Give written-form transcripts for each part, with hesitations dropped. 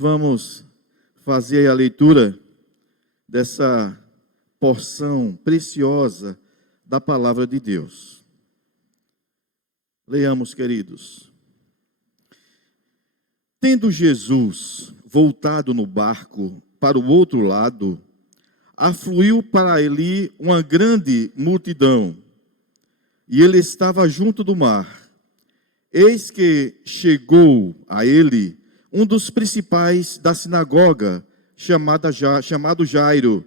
vamos fazer a leitura dessa porção preciosa da palavra de Deus. Leiamos, queridos. Tendo Jesus voltado no barco para o outro lado, afluiu para ele uma grande multidão, e ele estava junto do mar. Eis que chegou a ele um dos principais da sinagoga, chamado Jairo,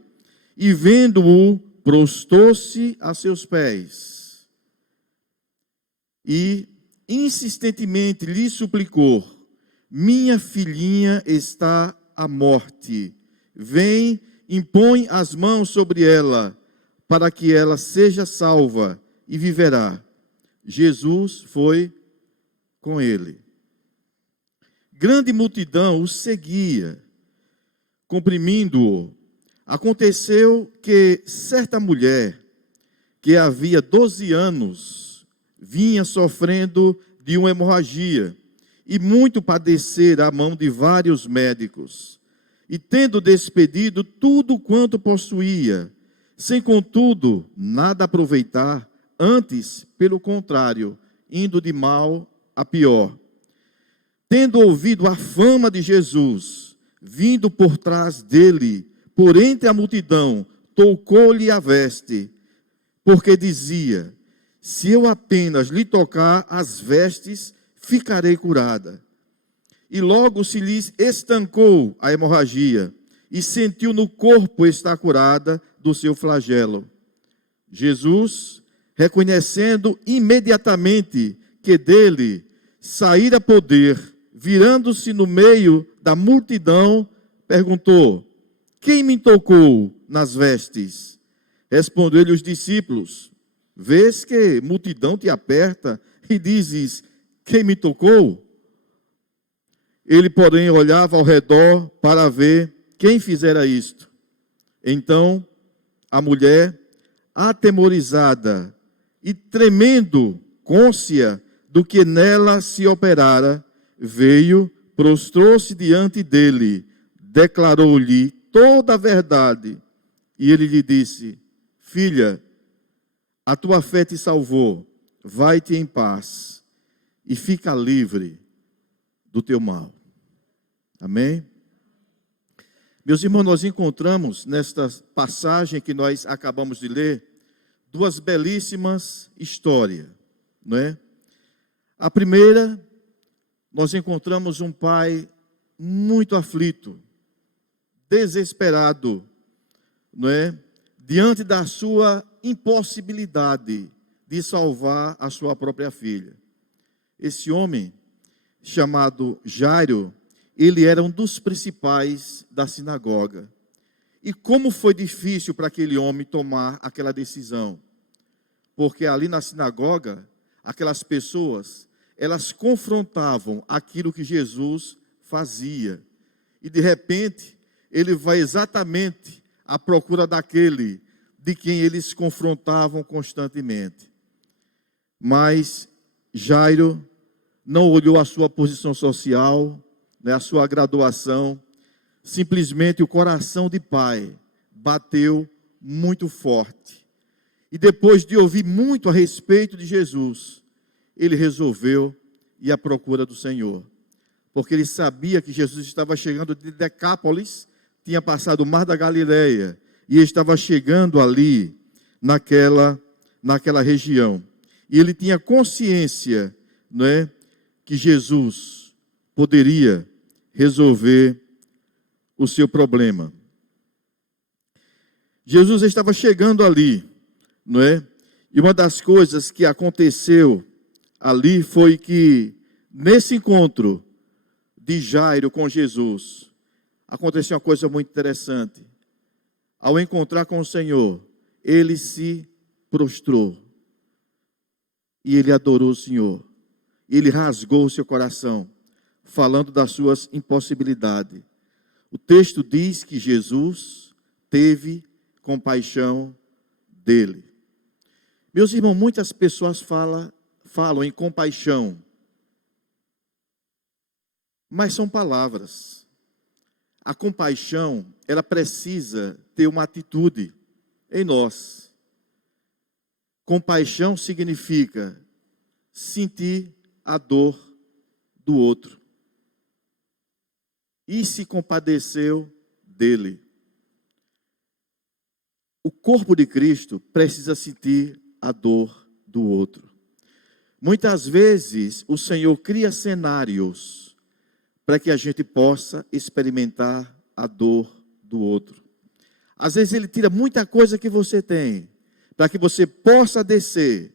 e vendo-o, prostou-se a seus pés e insistentemente lhe suplicou: minha filhinha está à morte, vem, impõe as mãos sobre ela, para que ela seja salva e viverá. Jesus foi com ele. Grande multidão o seguia, comprimindo-o. Aconteceu que certa mulher, que havia 12 anos, vinha sofrendo de uma hemorragia, e muito padecera à mão de vários médicos, e tendo despedido tudo quanto possuía, sem contudo nada aproveitar, antes, pelo contrário, indo de mal a pior. Tendo ouvido a fama de Jesus, vindo por trás dele, por entre a multidão, tocou-lhe a veste, porque dizia: se eu apenas lhe tocar as vestes, ficarei curada. E logo se lhe estancou a hemorragia, e sentiu no corpo estar curada do seu flagelo. Jesus, reconhecendo imediatamente que dele saíra poder, virando-se no meio da multidão, perguntou: quem me tocou nas vestes? Respondeu-lhe os discípulos: vês que multidão te aperta e dizes: quem me tocou? Ele, porém, olhava ao redor para ver quem fizera isto. Então, a mulher, atemorizada e tremendo, cônscia do que nela se operara, veio, prostrou-se diante dele, declarou-lhe toda a verdade. E ele lhe disse: filha, a tua fé te salvou, vai-te em paz e fica livre do teu mal. Amém? Meus irmãos, nós encontramos nesta passagem que nós acabamos de ler, duas belíssimas histórias, não é? A primeira, nós encontramos um pai muito aflito, desesperado, não é? Diante da sua impossibilidade de salvar a sua própria filha. Esse homem, chamado Jairo, ele era um dos principais da sinagoga. E como foi difícil para aquele homem tomar aquela decisão? Porque ali na sinagoga, aquelas pessoas, elas confrontavam aquilo que Jesus fazia. E de repente, ele vai exatamente à procura daquele de quem eles confrontavam constantemente. Mas Jairo não olhou a sua posição social, a sua graduação, simplesmente o coração de pai bateu muito forte. E depois de ouvir muito a respeito de Jesus, ele resolveu ir à procura do Senhor. Porque ele sabia que Jesus estava chegando de Decápolis, tinha passado o mar da Galileia, e estava chegando ali, naquela região. E ele tinha consciência, não é, que Jesus poderia resolver o seu problema. Jesus estava chegando ali, não é? E uma das coisas que aconteceu ali foi que, nesse encontro de Jairo com Jesus, aconteceu uma coisa muito interessante. Ao encontrar com o Senhor, ele se prostrou. E ele adorou o Senhor. Ele rasgou o seu coração, falando das suas impossibilidades. O texto diz que Jesus teve compaixão dele. Meus irmãos, muitas pessoas falam em compaixão, mas são palavras. A compaixão, ela precisa ter uma atitude em nós. Compaixão significa sentir a dor do outro e se compadeceu dele. O corpo de Cristo precisa sentir a dor do outro. Muitas vezes o Senhor cria cenários para que a gente possa experimentar a dor do outro. Às vezes Ele tira muita coisa que você tem, para que você possa descer,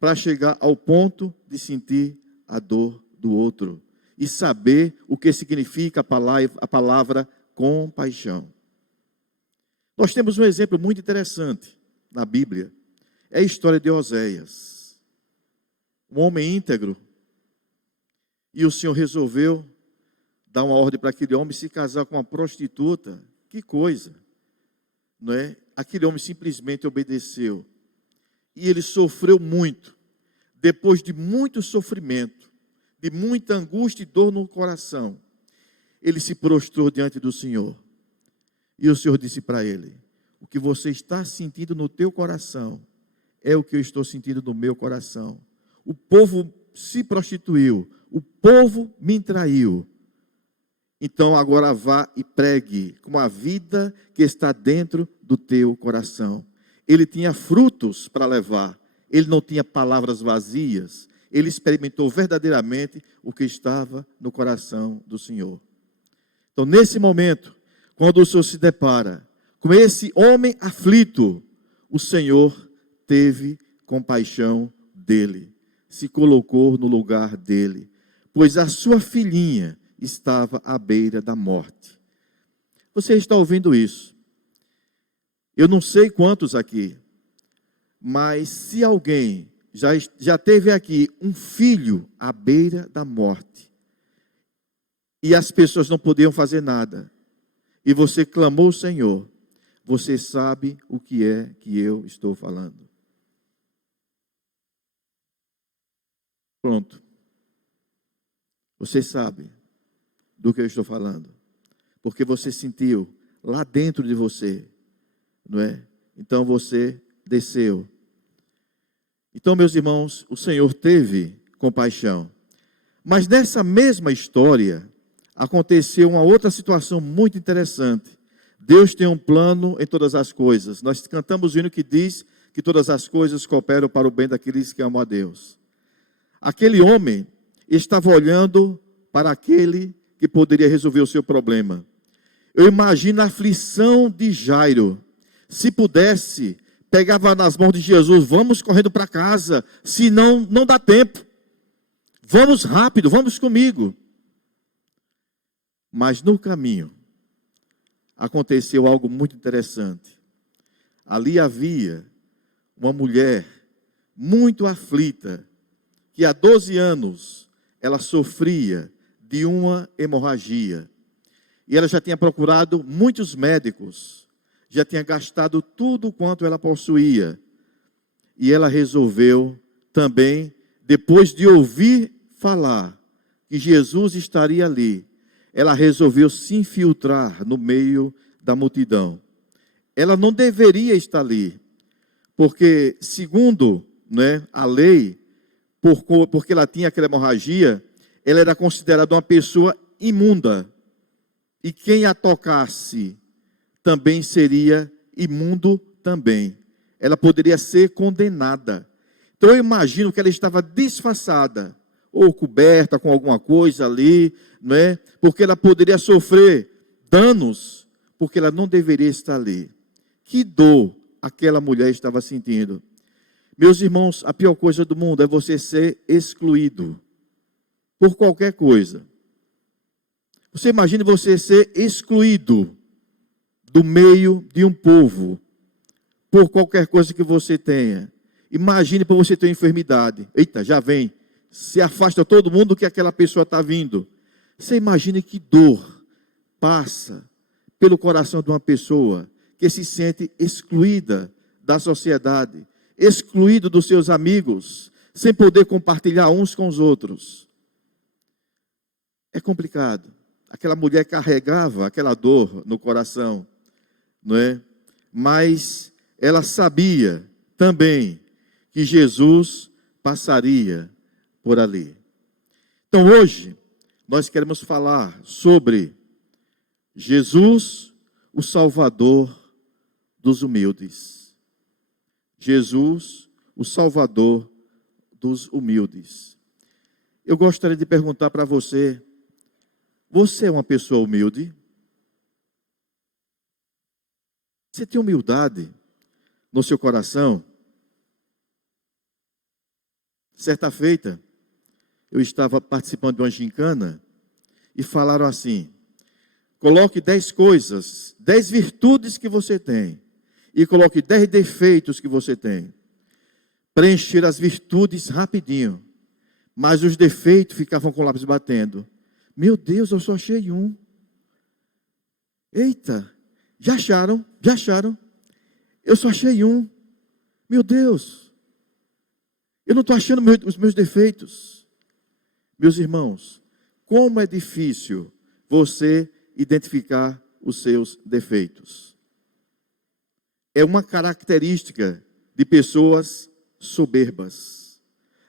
para chegar ao ponto de sentir a dor do outro e saber o que significa a palavra compaixão. Nós temos um exemplo muito interessante na Bíblia, é a história de Oséias, um homem íntegro, e o Senhor resolveu dar uma ordem para aquele homem se casar com uma prostituta. Que coisa, não é? Aquele homem simplesmente obedeceu, e ele sofreu muito. Depois de muito sofrimento, de muita angústia e dor no coração, ele se prostrou diante do Senhor. E o Senhor disse para ele: o que você está sentindo no teu coração é o que eu estou sentindo no meu coração. O povo se prostituiu, o povo me traiu. Então agora vá e pregue com a vida que está dentro do teu coração. Ele tinha frutos para levar, ele não tinha palavras vazias, ele experimentou verdadeiramente o que estava no coração do Senhor. Então nesse momento, quando o Senhor se depara com esse homem aflito, o Senhor teve compaixão dele, se colocou no lugar dele, pois a sua filhinha estava à beira da morte. Você está ouvindo isso? Eu não sei quantos aqui, mas se alguém já teve aqui um filho à beira da morte, e as pessoas não podiam fazer nada, e você clamou ao Senhor, você sabe o que é que eu estou falando. Pronto. Você sabe do que eu estou falando, porque você sentiu lá dentro de você, não é? Então você desceu. Então, meus irmãos, o Senhor teve compaixão. Mas nessa mesma história, aconteceu uma outra situação muito interessante. Deus tem um plano em todas as coisas. Nós cantamos o hino que diz que todas as coisas cooperam para o bem daqueles que amam a Deus. Aquele homem estava olhando para aquele que poderia resolver o seu problema. Eu imagino a aflição de Jairo. Se pudesse, pegava nas mãos de Jesus: vamos correndo para casa, senão não dá tempo. Vamos rápido, vamos comigo. Mas no caminho, aconteceu algo muito interessante. Ali havia uma mulher muito aflita, que há 12 anos ela sofria de uma hemorragia. E ela já tinha procurado muitos médicos, já tinha gastado tudo quanto ela possuía. E ela resolveu também, depois de ouvir falar que Jesus estaria ali, ela resolveu se infiltrar no meio da multidão. Ela não deveria estar ali, porque segundo, né, a lei, porque ela tinha aquela hemorragia, ela era considerada uma pessoa imunda. E quem a tocasse também seria imundo também. Ela poderia ser condenada. Então eu imagino que ela estava disfarçada, ou coberta com alguma coisa ali, não é? Porque ela poderia sofrer danos, porque ela não deveria estar ali. Que dor aquela mulher estava sentindo. Meus irmãos, a pior coisa do mundo é você ser excluído por qualquer coisa. Você imagina você ser excluído do meio de um povo por qualquer coisa que você tenha. Imagine para você ter uma enfermidade. Eita, já vem. Se afasta todo mundo que aquela pessoa está vindo. Você imagina que dor passa pelo coração de uma pessoa que se sente excluída da sociedade, excluído dos seus amigos, sem poder compartilhar uns com os outros. É complicado. aquela mulher carregava aquela dor no coração, não é? Mas ela sabia também que Jesus passaria por ali. Então hoje nós queremos falar sobre Jesus, o Salvador dos humildes. Jesus, o Salvador dos humildes. Eu gostaria de perguntar para você: você é uma pessoa humilde? Você tem humildade no seu coração? Certa feita, eu estava participando de uma gincana e falaram assim: coloque 10 coisas, 10 virtudes que você tem e coloque 10 defeitos que você tem. Preencher as virtudes rapidinho, mas os defeitos ficavam com o lápis batendo. Meu Deus, eu só achei um. Eita, já acharam? Já acharam? Eu só achei um. Meu Deus, eu não estou achando os meus defeitos. Meus irmãos, como é difícil você identificar os seus defeitos. É uma característica de pessoas soberbas.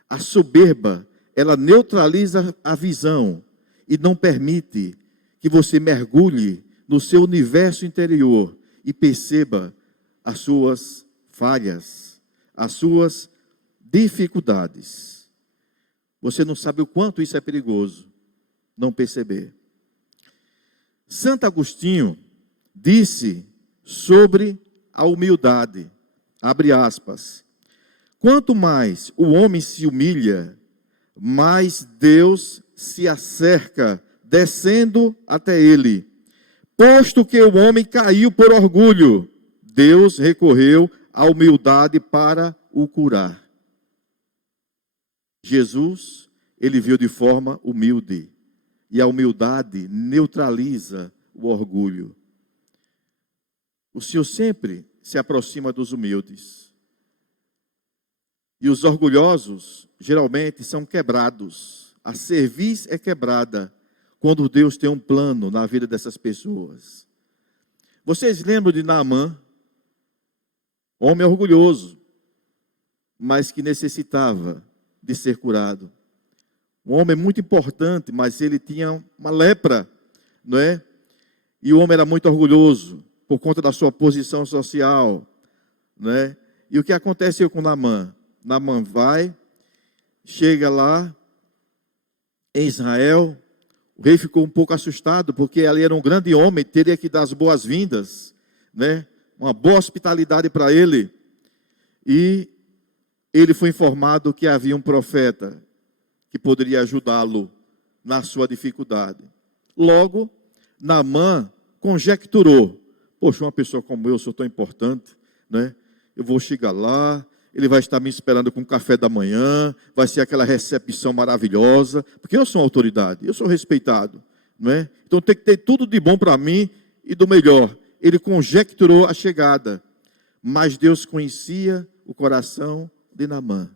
A soberba, ela neutraliza a visão e não permite que você mergulhe no seu universo interior e perceba as suas falhas, as suas dificuldades. Você não sabe o quanto isso é perigoso, não perceber. Santo Agostinho disse sobre a humildade, abre aspas, quanto mais o homem se humilha, mais Deus se acerca, descendo até ele. Posto que o homem caiu por orgulho, Deus recorreu à humildade para o curar. Jesus, ele veio de forma humilde. E a humildade neutraliza o orgulho. O Senhor sempre se aproxima dos humildes. E os orgulhosos, geralmente, são quebrados. A cerviz é quebrada quando Deus tem um plano na vida dessas pessoas. Vocês lembram de Naamã? Homem orgulhoso, mas que necessitava de ser curado. Um homem muito importante, mas ele tinha uma lepra, não é? E o homem era muito orgulhoso, por conta da sua posição social, não é? E o que aconteceu com Naamã? Naamã vai, chega lá, em Israel, o rei ficou um pouco assustado, porque ali era um grande homem, teria que dar as boas-vindas, né? Uma boa hospitalidade para ele. E ele foi informado que havia um profeta que poderia ajudá-lo na sua dificuldade. Logo, Naamã conjecturou: poxa, uma pessoa como eu sou tão importante, né? Eu vou chegar lá, ele vai estar me esperando com o café da manhã, vai ser aquela recepção maravilhosa, porque eu sou uma autoridade, eu sou respeitado, não é? Então tem que ter tudo de bom para mim e do melhor. Ele conjecturou a chegada, mas Deus conhecia o coração de Naamã.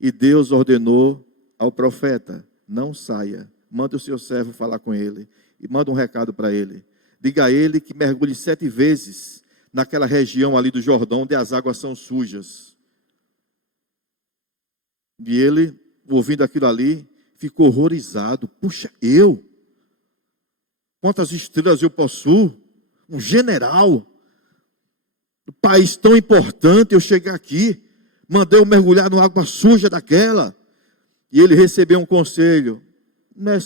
E Deus ordenou ao profeta: não saia, manda o seu servo falar com ele, e manda um recado para ele. Diga a ele que mergulhe 7 vezes naquela região ali do Jordão, onde as águas são sujas. E ele, ouvindo aquilo ali, ficou horrorizado. Puxa, eu? Quantas estrelas eu possuo? Um general? Um país tão importante, eu chegar aqui, mandei eu mergulhar numa água suja daquela. E ele recebeu um conselho: não é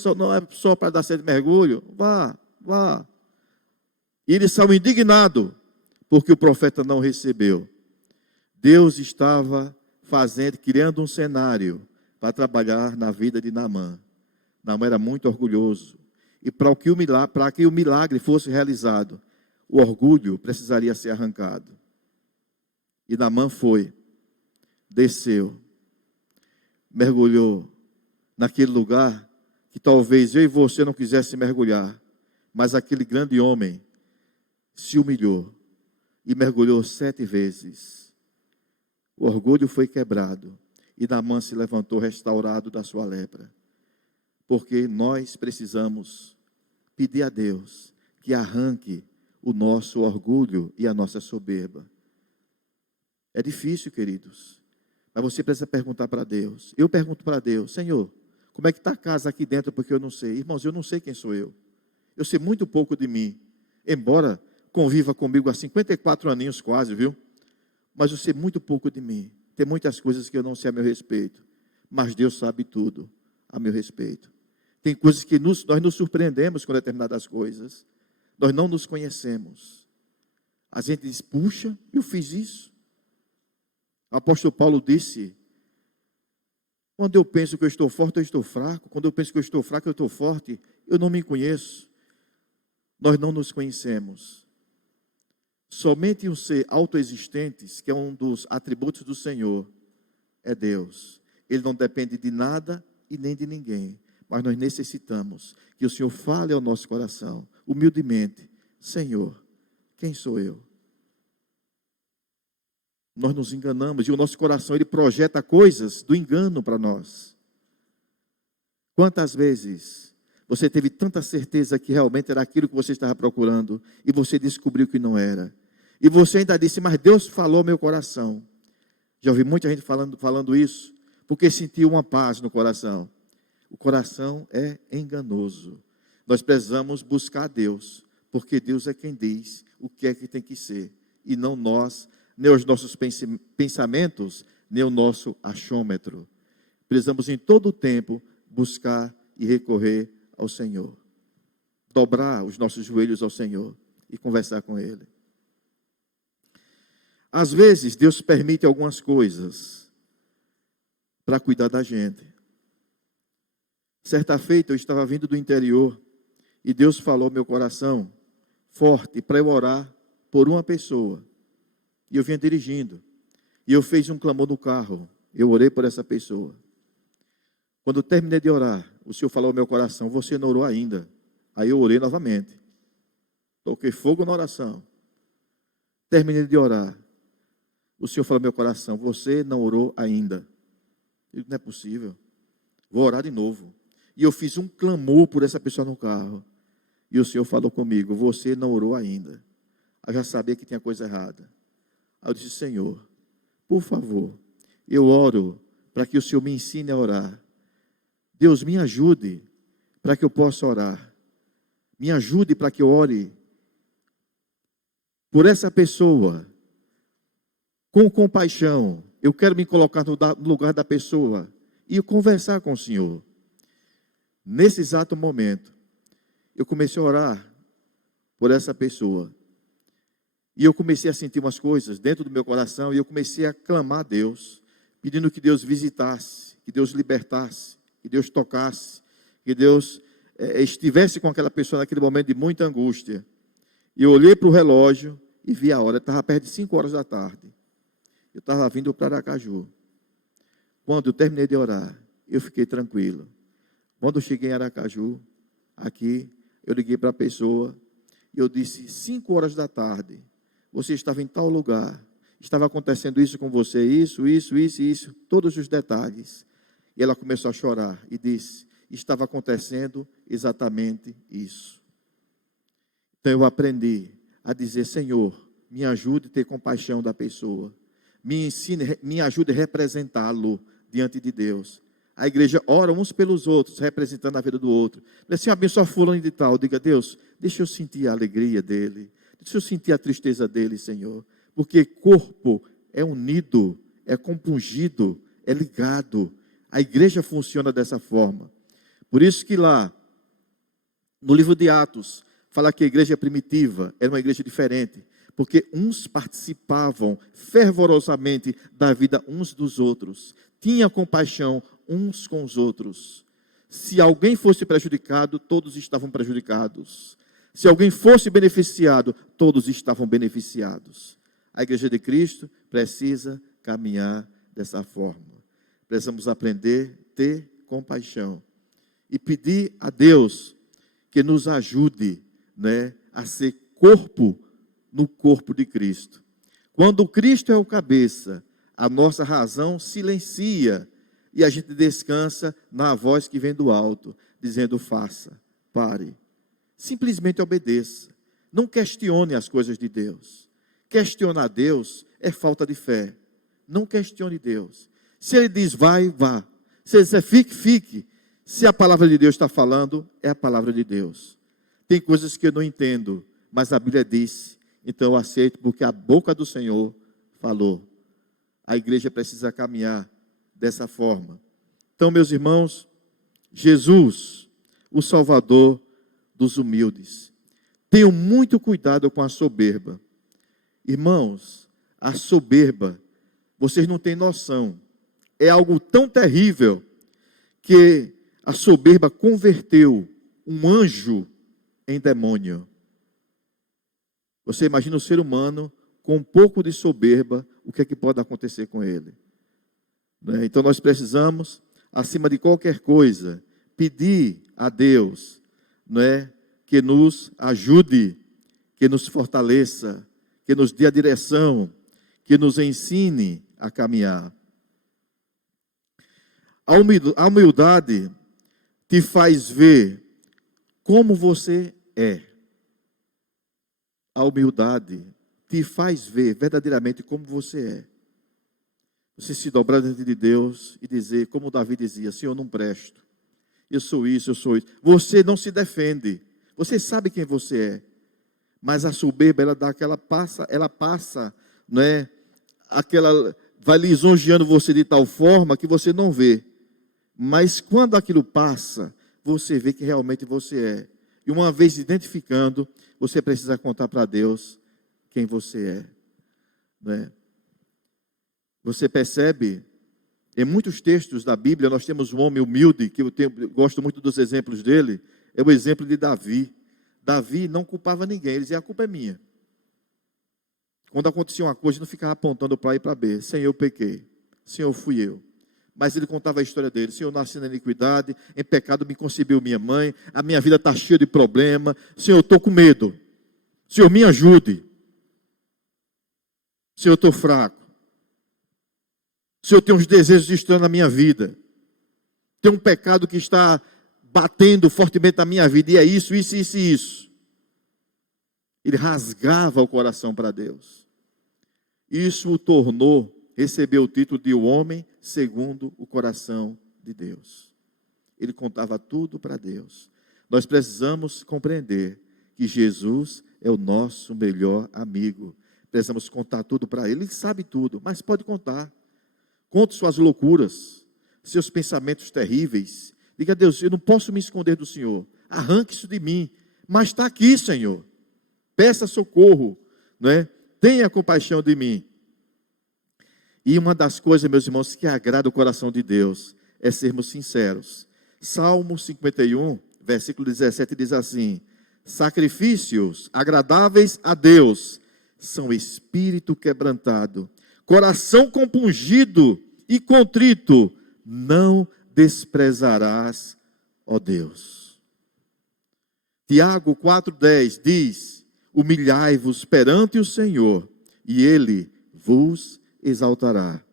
só para dar 7 mergulho, vá. E ele saiu indignado, porque o profeta não recebeu. Deus estava criando um cenário para trabalhar na vida de Naamã. Naamã era muito orgulhoso. E para que o milagre fosse realizado, o orgulho precisaria ser arrancado. E Naamã foi, desceu, mergulhou naquele lugar que talvez eu e você não quisesse mergulhar, mas aquele grande homem se humilhou e mergulhou 7 vezes. O orgulho foi quebrado e Naamã se levantou restaurado da sua lepra. Porque nós precisamos pedir a Deus que arranque o nosso orgulho e a nossa soberba. É difícil, queridos, mas você precisa perguntar para Deus. Eu pergunto para Deus: Senhor, como é que está a casa aqui dentro? Porque eu não sei. Irmãos, eu não sei quem sou eu. Eu sei muito pouco de mim, embora conviva comigo há 54 aninhos quase, viu? Mas eu sei muito pouco de mim. Tem muitas coisas que eu não sei a meu respeito, mas Deus sabe tudo a meu respeito. Tem coisas que nós nos surpreendemos com determinadas coisas. Nós não nos conhecemos. A gente diz: puxa, eu fiz isso. O apóstolo Paulo disse: quando eu penso que eu estou forte, eu estou fraco. Quando eu penso que eu estou fraco, eu estou forte. Eu não me conheço. Nós não nos conhecemos. Somente um ser autoexistente, que é um dos atributos do Senhor, é Deus. Ele não depende de nada e nem de ninguém. Mas nós necessitamos que o Senhor fale ao nosso coração, humildemente: Senhor, quem sou eu? Nós nos enganamos e o nosso coração, ele projeta coisas do engano para nós. Quantas vezes você teve tanta certeza que realmente era aquilo que você estava procurando e você descobriu que não era? E você ainda disse: mas Deus falou ao meu coração. Já ouvi muita gente falando isso, porque sentiu uma paz no coração. O coração é enganoso. Nós precisamos buscar a Deus, porque Deus é quem diz o que é que tem que ser, e não nós, nem os nossos pensamentos, nem o nosso achômetro. Precisamos em todo o tempo buscar e recorrer ao Senhor. Dobrar os nossos joelhos ao Senhor e conversar com Ele. Às vezes, Deus permite algumas coisas para cuidar da gente. Certa feita, eu estava vindo do interior e Deus falou ao meu coração forte para eu orar por uma pessoa. E eu vinha dirigindo. E eu fiz um clamor no carro. Eu orei por essa pessoa. Quando eu terminei de orar, o Senhor falou ao meu coração: você não orou ainda. Aí eu orei novamente. Toquei fogo na oração. Terminei de orar. O Senhor falou ao meu coração: você não orou ainda. Eu disse: não é possível. Vou orar de novo. E eu fiz um clamor por essa pessoa no carro. E o Senhor falou comigo: você não orou ainda. Eu já sabia que tinha coisa errada. Aí eu disse: Senhor, por favor, eu oro para que o Senhor me ensine a orar. Deus, me ajude para que eu possa orar. Me ajude para que eu ore por essa pessoa com compaixão. Eu quero me colocar no lugar da pessoa e conversar com o Senhor. Nesse exato momento, eu comecei a orar por essa pessoa. E eu comecei a sentir umas coisas dentro do meu coração e eu comecei a clamar a Deus, pedindo que Deus visitasse, que Deus libertasse, que Deus tocasse, que Deus estivesse com aquela pessoa naquele momento de muita angústia. E eu olhei para o relógio e vi a hora, estava perto de 5 horas da tarde. Eu estava vindo para Aracaju. Quando eu terminei de orar, eu fiquei tranquilo. Quando eu cheguei em Aracaju, aqui, eu liguei para a pessoa e eu disse: 5 horas da tarde, você estava em tal lugar, estava acontecendo isso com você, isso, todos os detalhes. E ela começou a chorar e disse: estava acontecendo exatamente isso. Então eu aprendi a dizer: Senhor, me ajude a ter compaixão da pessoa, me ensine, me ajude a representá-lo diante de Deus. A igreja ora uns pelos outros, representando a vida do outro. Assim, abençoa fulano de tal. Diga: Deus, deixa eu sentir a alegria dele. Deixa eu sentir a tristeza dele, Senhor. Porque corpo é unido, é compungido, é ligado. A igreja funciona dessa forma. Por isso que lá, no livro de Atos, fala que a igreja primitiva era uma igreja diferente. Porque uns participavam fervorosamente da vida uns dos outros. Tinha compaixão uns com os outros. Se alguém fosse prejudicado, todos estavam prejudicados. Se alguém fosse beneficiado, todos estavam beneficiados. A igreja de Cristo precisa caminhar dessa forma. Precisamos aprender a ter compaixão e pedir a Deus que nos ajude, a ser corpo no corpo de Cristo. Quando Cristo é o cabeça, a nossa razão silencia e a gente descansa na voz que vem do alto, dizendo: faça, pare, Simplesmente obedeça. Não questione as coisas de Deus. Questionar Deus é falta de fé. Não questione Deus. Se Ele diz vai, vá. Se Ele disser fique, fique. Se a palavra de Deus está falando, é a palavra de Deus. Tem coisas que eu não entendo, mas a Bíblia disse, então eu aceito, porque a boca do Senhor falou. A igreja precisa caminhar dessa forma. Então, meus irmãos, Jesus, o Salvador dos humildes. Tenham muito cuidado com a soberba. Irmãos, a soberba, vocês não têm noção. É algo tão terrível que a soberba converteu um anjo em demônio. Você imagina o ser humano com um pouco de soberba, o que é que pode acontecer com ele? Então nós precisamos, acima de qualquer coisa, pedir a Deus, que nos ajude, que nos fortaleça, que nos dê a direção, que nos ensine a caminhar. A humildade te faz ver como você é. A humildade te faz ver verdadeiramente como você é. Você se dobrar diante de Deus e dizer, como Davi dizia, Senhor, eu não presto. Eu sou isso, eu sou isso. Você não se defende. Você sabe quem você é. Mas a soberba, ela passa, vai lisonjeando você de tal forma que você não vê. Mas quando aquilo passa, você vê que realmente você é. E uma vez identificando, você precisa contar para Deus quem você é. Você percebe, em muitos textos da Bíblia, nós temos um homem humilde, que eu gosto muito dos exemplos dele, é o exemplo de Davi. Davi não culpava ninguém, ele dizia, a culpa é minha. Quando acontecia uma coisa, ele não ficava apontando para A e para B. Senhor, eu pequei. Senhor, fui eu. Mas ele contava a história dele. Senhor, eu nasci na iniquidade, em pecado me concebeu minha mãe, a minha vida está cheia de problema. Senhor, eu estou com medo. Senhor, me ajude. Senhor, eu estou fraco. Senhor, tem uns desejos estranhos na minha vida. Tem um pecado que está batendo fortemente na minha vida. E é isso, isso, isso e isso. Ele rasgava o coração para Deus. Isso o tornou, recebeu o título de o homem segundo o coração de Deus. Ele contava tudo para Deus. Nós precisamos compreender que Jesus é o nosso melhor amigo. Precisamos contar tudo para Ele. Ele sabe tudo, mas pode contar. Conte suas loucuras, seus pensamentos terríveis. Diga a Deus, eu não posso me esconder do Senhor. Arranque isso de mim. Mas está aqui, Senhor. Peça socorro. Tenha compaixão de mim. E uma das coisas, meus irmãos, que agrada o coração de Deus é sermos sinceros. Salmo 51, versículo 17, diz assim: sacrifícios agradáveis a Deus são espírito quebrantado, coração compungido e contrito, não desprezarás, ó Deus. Tiago 4,10 diz: humilhai-vos perante o Senhor, e Ele vos exaltará.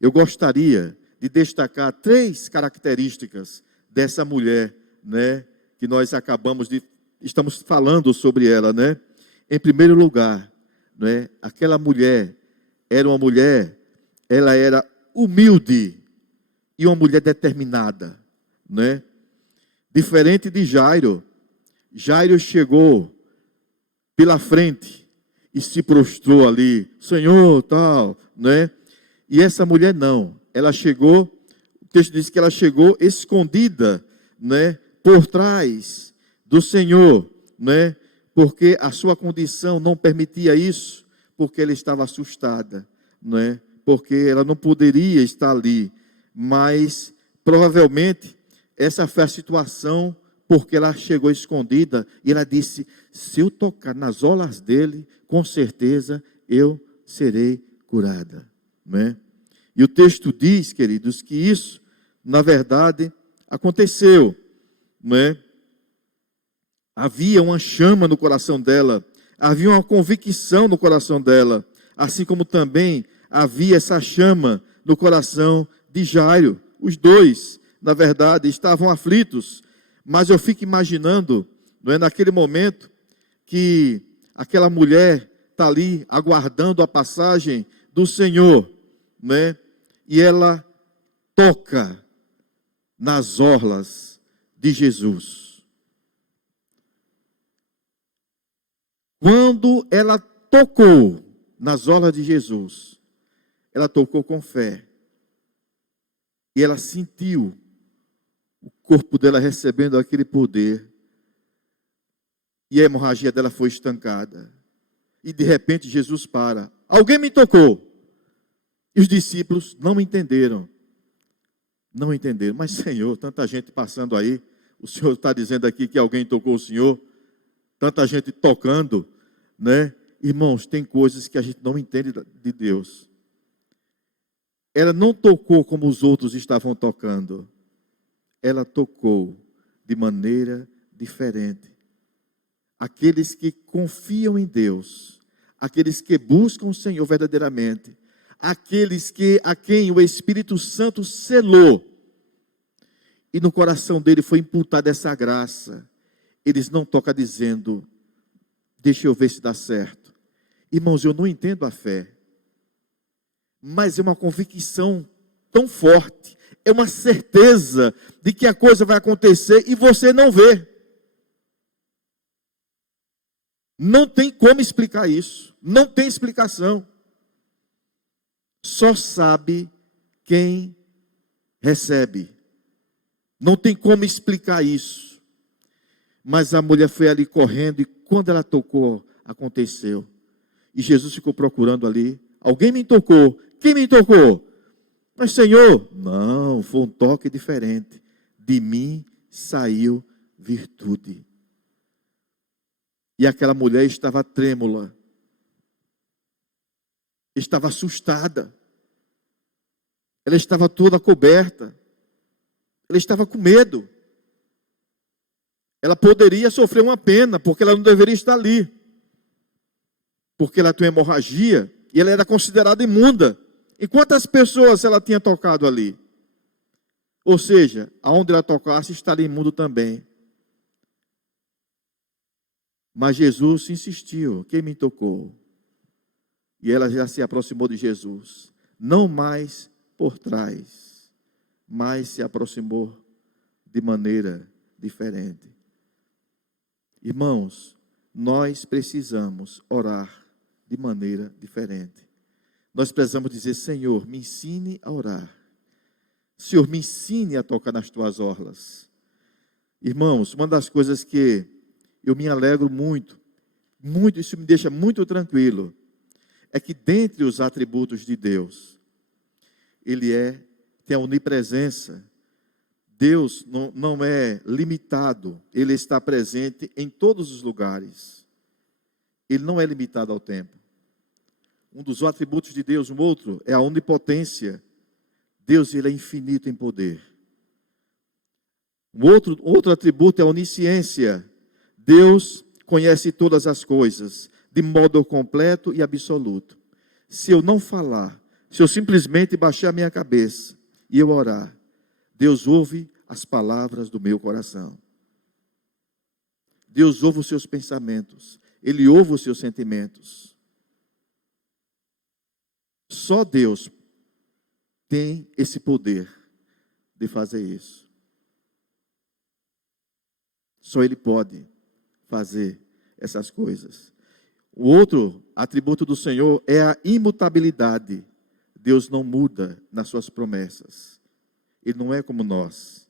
Eu gostaria de destacar 3 características dessa mulher, que nós estamos falando sobre ela, Em primeiro lugar, aquela mulher era uma mulher, ela era humilde e uma mulher determinada, Diferente de Jairo. Jairo chegou pela frente e se prostrou ali, Senhor, tal, E essa mulher não, ela chegou, o texto diz que ela chegou escondida, por trás do Senhor, Porque a sua condição não permitia isso, porque ela estava assustada, Porque ela não poderia estar ali, mas provavelmente essa foi a situação, porque ela chegou escondida e ela disse, se eu tocar nas orlas dele, com certeza eu serei curada. E o texto diz, queridos, que isso, na verdade, aconteceu. Havia uma chama no coração dela, havia uma convicção no coração dela, assim como também havia essa chama no coração de Jairo. Os dois, na verdade, estavam aflitos, mas eu fico imaginando não é? Naquele momento que aquela mulher está ali aguardando a passagem do Senhor, né? E ela toca nas orlas de Jesus. Quando ela tocou nas orlas de Jesus, ela tocou com fé. E ela sentiu o corpo dela recebendo aquele poder. E a hemorragia dela foi estancada. E de repente Jesus para. Alguém me tocou. E os discípulos não entenderam. Não entenderam. Mas Senhor, tanta gente passando aí. O Senhor está dizendo aqui que alguém tocou o Senhor. Tanta gente tocando, né? Irmãos, tem coisas que a gente não entende de Deus. Ela não tocou como os outros estavam tocando. Ela tocou de maneira diferente. Aqueles que confiam em Deus, aqueles que buscam o Senhor verdadeiramente, aqueles a quem o Espírito Santo selou, e no coração dele foi imputada essa graça, eles não tocam dizendo, deixa eu ver se dá certo. Irmãos, eu não entendo a fé, mas é uma convicção tão forte, é uma certeza de que a coisa vai acontecer e você não vê. Não tem como explicar isso, não tem explicação. Só sabe quem recebe. Não tem como explicar isso. Mas a mulher foi ali correndo e quando ela tocou, aconteceu. E Jesus ficou procurando ali. Alguém me tocou. Quem me tocou? Mas Senhor, não, foi um toque diferente. De mim saiu virtude. E aquela mulher estava trêmula. Estava assustada. Ela estava toda coberta. Ela estava com medo. Ela poderia sofrer uma pena, porque ela não deveria estar ali. Porque ela tem hemorragia e ela era considerada imunda. E quantas pessoas ela tinha tocado ali? Ou seja, aonde ela tocasse estaria imundo também. Mas Jesus insistiu, quem me tocou? E ela já se aproximou de Jesus, não mais por trás, mas se aproximou de maneira diferente. Irmãos, nós precisamos orar de maneira diferente. Nós precisamos dizer, Senhor, me ensine a orar. Senhor, me ensine a tocar nas tuas orlas. Irmãos, uma das coisas que eu me alegro muito, isso me deixa muito tranquilo, é que dentre os atributos de Deus, Ele tem a onipresença. Deus não é limitado, Ele está presente em todos os lugares. Ele não é limitado ao tempo. Um dos atributos de Deus, um outro, é a onipotência. Deus, Ele é infinito em poder. Um outro atributo é a onisciência. Deus conhece todas as coisas, de modo completo e absoluto. Se eu não falar, se eu simplesmente baixar a minha cabeça e eu orar, Deus ouve as palavras do meu coração. Deus ouve os seus pensamentos. Ele ouve os seus sentimentos. Só Deus tem esse poder de fazer isso. Só Ele pode fazer essas coisas. O outro atributo do Senhor é a imutabilidade. Deus não muda nas suas promessas. Ele não é como nós.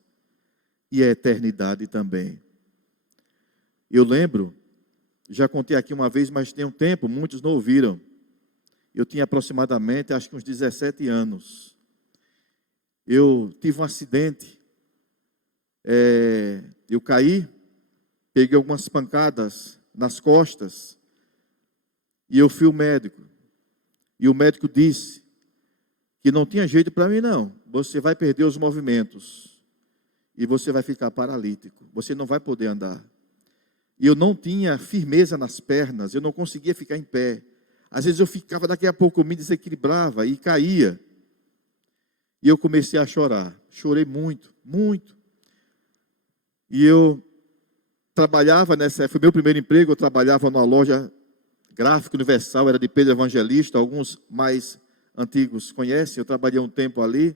E a eternidade também. Eu lembro, já contei aqui uma vez, mas tem um tempo, muitos não ouviram. Eu tinha aproximadamente, acho que uns 17 anos. Eu tive um acidente. Eu caí, peguei algumas pancadas nas costas. E eu fui ao médico. E o médico disse que não tinha jeito para mim, não. Você vai perder os movimentos. E você vai ficar paralítico. Você não vai poder andar. E eu não tinha firmeza nas pernas. Eu não conseguia ficar em pé. Às vezes eu ficava, daqui a pouco eu me desequilibrava e caía. E eu comecei a chorar. Chorei muito, muito. E eu trabalhava foi meu primeiro emprego, eu trabalhava numa loja Gráfica Universal, era de Pedro Evangelista, alguns mais antigos conhecem, eu trabalhei um tempo ali,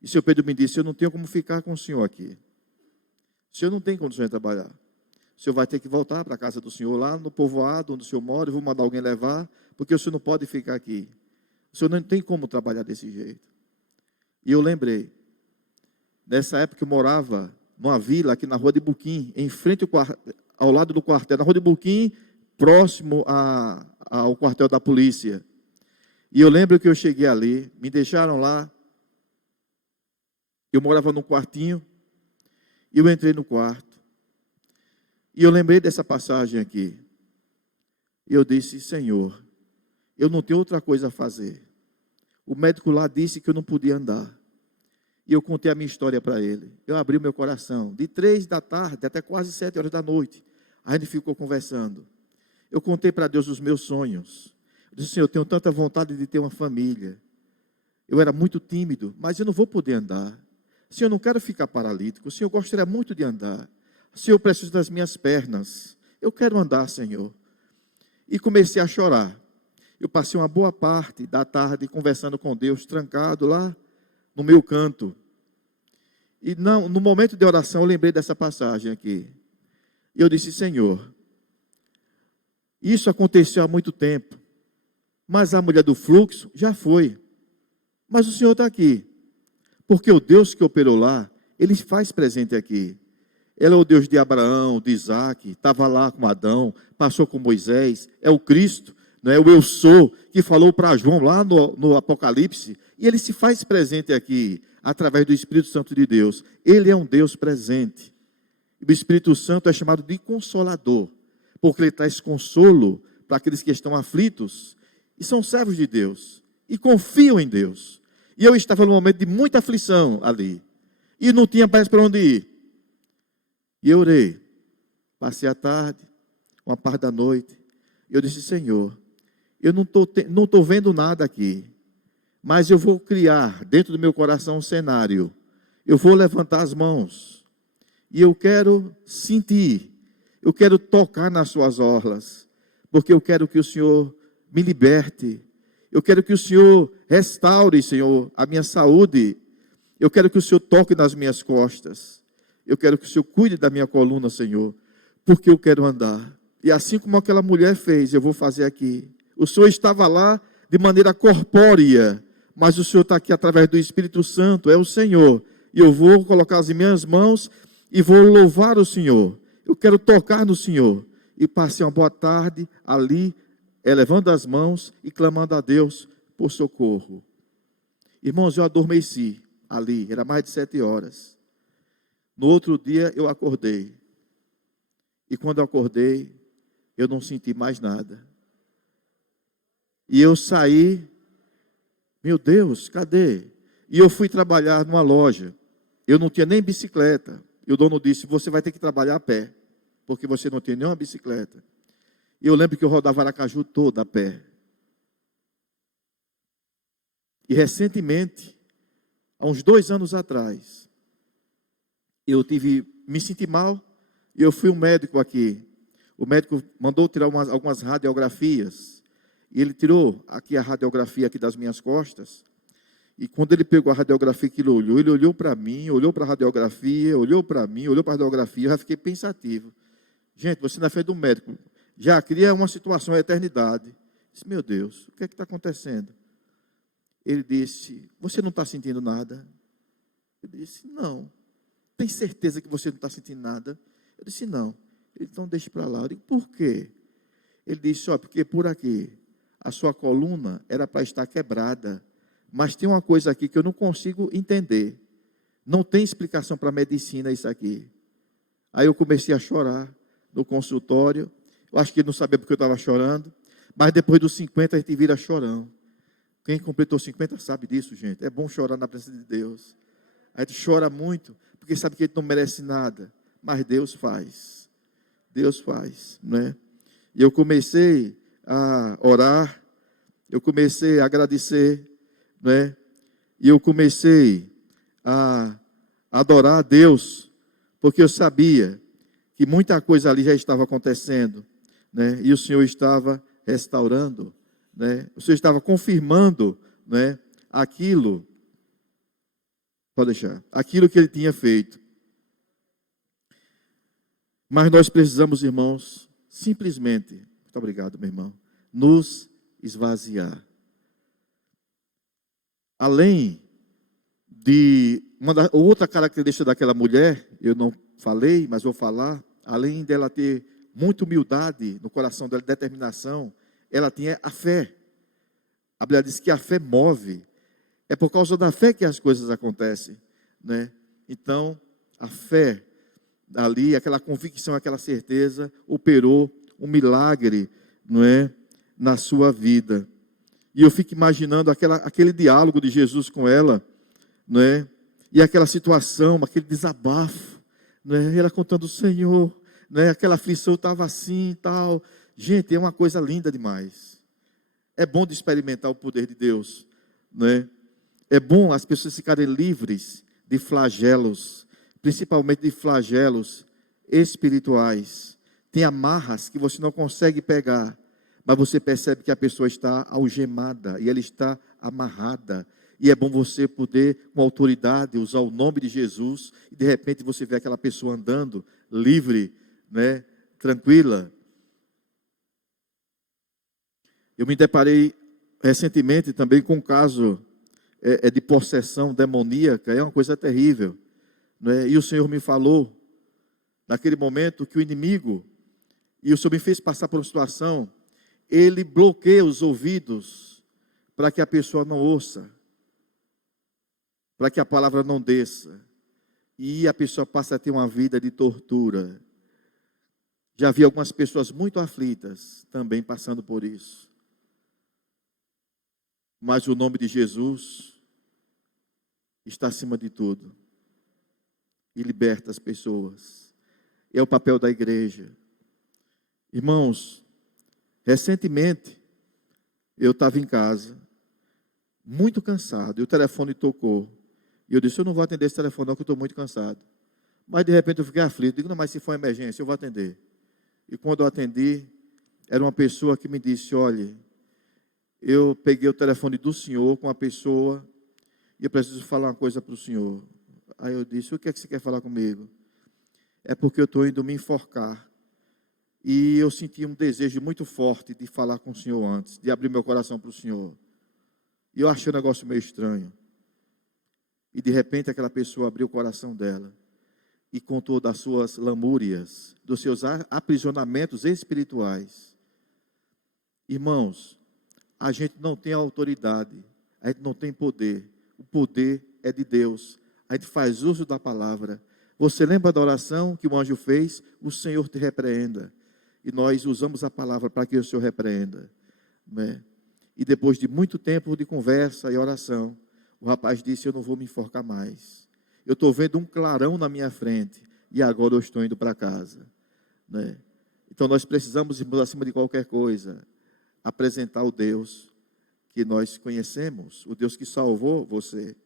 e o senhor Pedro me disse, eu não tenho como ficar com o senhor aqui. O senhor não tem condições de trabalhar. O senhor vai ter que voltar para a casa do senhor, lá no povoado onde o senhor mora, eu vou mandar alguém levar, porque o senhor não pode ficar aqui. O senhor não tem como trabalhar desse jeito. E eu lembrei, nessa época eu morava numa vila aqui na Rua de Buquim, em frente ao lado do quartel, na Rua de Buquim, próximo ao quartel da polícia. E eu lembro que eu cheguei ali, me deixaram lá, eu morava num quartinho, e eu entrei no quarto. E eu lembrei dessa passagem aqui. E eu disse, Senhor, eu não tenho outra coisa a fazer. O médico lá disse que eu não podia andar. E eu contei a minha história para ele. Eu abri o meu coração. De 3 da tarde até quase 7 horas da noite. A gente ficou conversando. Eu contei para Deus os meus sonhos. Eu disse, Senhor, eu tenho tanta vontade de ter uma família. Eu era muito tímido, mas eu não vou poder andar. Senhor, eu não quero ficar paralítico. Senhor, eu gostaria muito de andar. Senhor, eu preciso das minhas pernas. Eu quero andar, Senhor. E comecei a chorar. Eu passei uma boa parte da tarde conversando com Deus, trancado lá no meu canto. E no momento de oração, eu lembrei dessa passagem aqui. E eu disse, Senhor, isso aconteceu há muito tempo. Mas a mulher do fluxo já foi. Mas o Senhor está aqui. Porque o Deus que operou lá, Ele faz presente aqui. Ele é o Deus de Abraão, de Isaac, estava lá com Adão, passou com Moisés, é o Cristo, não é o Eu Sou, que falou para João lá no Apocalipse, e Ele se faz presente aqui, através do Espírito Santo de Deus. Ele é um Deus presente. O Espírito Santo é chamado de Consolador, porque Ele traz consolo para aqueles que estão aflitos, e são servos de Deus, e confiam em Deus. E eu estava num momento de muita aflição ali, e não tinha mais para onde ir. E eu orei, passei a tarde, uma parte da noite, e eu disse, Senhor, eu não estou vendo nada aqui, mas eu vou criar dentro do meu coração um cenário, eu vou levantar as mãos, e eu quero sentir, eu quero tocar nas suas orlas, porque eu quero que o Senhor me liberte, eu quero que o Senhor restaure, Senhor, a minha saúde, eu quero que o Senhor toque nas minhas costas, eu quero que o Senhor cuide da minha coluna, Senhor, porque eu quero andar. E assim como aquela mulher fez, eu vou fazer aqui. O Senhor estava lá de maneira corpórea, mas o Senhor está aqui através do Espírito Santo, é o Senhor. E eu vou colocar as minhas mãos e vou louvar o Senhor. Eu quero tocar no Senhor. E passei uma boa tarde ali, elevando as mãos e clamando a Deus por socorro. Irmãos, eu adormeci ali, era mais de 7 horas. No outro dia eu acordei. E quando eu acordei, eu não senti mais nada. E eu saí, meu Deus, cadê? E eu fui trabalhar numa loja. Eu não tinha nem bicicleta. E o dono disse, você vai ter que trabalhar a pé, porque você não tem nenhuma bicicleta. E eu lembro que eu rodava Aracaju toda a pé. E recentemente, há uns 2 anos atrás, eu me senti mal, e eu fui um médico aqui. O médico mandou tirar algumas radiografias, e ele tirou aqui a radiografia aqui das minhas costas, e quando ele pegou a radiografia que ele olhou para mim, olhou para a radiografia, olhou para mim, olhou para a radiografia, eu já fiquei pensativo. Gente, você na frente do médico, já cria uma situação, a eternidade. Eu disse, meu Deus, o que é que está acontecendo? Ele disse, você não está sentindo nada? Eu disse, não. Tem certeza que você não está sentindo nada? Eu disse, não. Ele, então deixe para lá. Eu disse, por quê? Ele disse, porque por aqui, a sua coluna era para estar quebrada, mas tem uma coisa aqui que eu não consigo entender. Não tem explicação para a medicina isso aqui. Aí eu comecei a chorar no consultório. Eu acho que ele não sabia porque eu estava chorando, mas depois dos 50 a gente vira chorão. Quem completou 50 sabe disso, gente. É bom chorar na presença de Deus. A gente chora muito, porque sabe que a gente não merece nada, mas Deus faz. Deus faz, né? E eu comecei a orar, eu comecei a agradecer, né? E eu comecei a adorar a Deus, porque eu sabia que muita coisa ali já estava acontecendo, né? E o Senhor estava restaurando, né? O Senhor estava confirmando, né? Aquilo, pode deixar, aquilo que ele tinha feito. Mas nós precisamos, irmãos, simplesmente, muito obrigado, meu irmão, nos esvaziar. Além de outra característica daquela mulher, eu não falei, mas vou falar, além dela ter muita humildade no coração dela, determinação, ela tinha a fé. A Bíblia diz que a fé move. É por causa da fé que as coisas acontecem, né? Então, a fé ali, aquela convicção, aquela certeza, operou um milagre, não é, na sua vida. E eu fico imaginando aquele diálogo de Jesus com ela, não é? E aquela situação, aquele desabafo, não é? Ela contando, Senhor, não é? Aquela aflição estava assim e tal. Gente, é uma coisa linda demais. É bom de experimentar o poder de Deus, não é? É bom as pessoas ficarem livres de flagelos, principalmente de flagelos espirituais. Tem amarras que você não consegue pegar, mas você percebe que a pessoa está algemada e ela está amarrada. E é bom você poder, com autoridade, usar o nome de Jesus e de repente você vê aquela pessoa andando livre, né, tranquila. Eu me deparei recentemente também com um caso de possessão demoníaca, é uma coisa terrível, né? E o Senhor me falou, naquele momento, que o inimigo, e o Senhor me fez passar por uma situação, ele bloqueia os ouvidos para que a pessoa não ouça, para que a palavra não desça, e a pessoa passa a ter uma vida de tortura. Já vi algumas pessoas muito aflitas também passando por isso. Mas o nome de Jesus está acima de tudo e liberta as pessoas. É o papel da igreja. Irmãos, recentemente eu estava em casa, muito cansado, e o telefone tocou. E eu disse, eu não vou atender esse telefone não, porque eu estou muito cansado. Mas de repente eu fiquei aflito, digo, não, mas se for emergência, eu vou atender. E quando eu atendi, era uma pessoa que me disse, olha, eu peguei o telefone do senhor com a pessoa e eu preciso falar uma coisa para o senhor. Aí eu disse, o que é que você quer falar comigo? É porque eu estou indo me enforcar. E eu senti um desejo muito forte de falar com o senhor antes, de abrir meu coração para o senhor. E eu achei o negócio meio estranho. E de repente aquela pessoa abriu o coração dela e contou das suas lamúrias, dos seus aprisionamentos espirituais. Irmãos, a gente não tem autoridade, a gente não tem poder. O poder é de Deus. A gente faz uso da palavra. Você lembra da oração que o anjo fez? O Senhor te repreenda. E nós usamos a palavra para que o Senhor repreenda, né? E depois de muito tempo de conversa e oração, o rapaz disse, eu não vou me enforcar mais. Eu estou vendo um clarão na minha frente e agora eu estou indo para casa, né? Então nós precisamos, irmãos, acima de qualquer coisa, apresentar o Deus que nós conhecemos, o Deus que salvou você.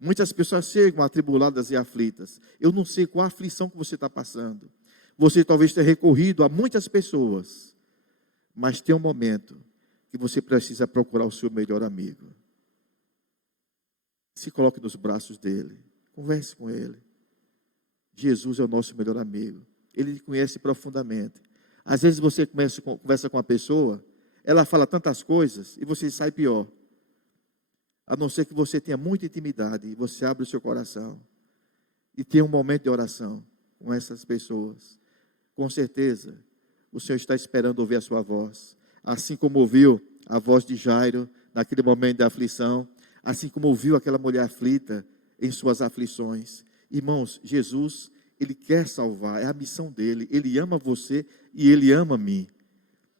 Muitas pessoas chegam atribuladas e aflitas. Eu não sei qual a aflição que você está passando. Você talvez tenha recorrido a muitas pessoas, mas tem um momento que você precisa procurar o seu melhor amigo. Se coloque nos braços dele, converse com ele. Jesus é o nosso melhor amigo. Ele lhe conhece profundamente. Às vezes você conversa com a pessoa, ela fala tantas coisas e você sai pior. A não ser que você tenha muita intimidade e você abre o seu coração e tenha um momento de oração com essas pessoas. Com certeza, o Senhor está esperando ouvir a sua voz. Assim como ouviu a voz de Jairo naquele momento de aflição, assim como ouviu aquela mulher aflita em suas aflições. Irmãos, Jesus, Ele quer salvar, é a missão dEle. Ele ama você e Ele ama a mim.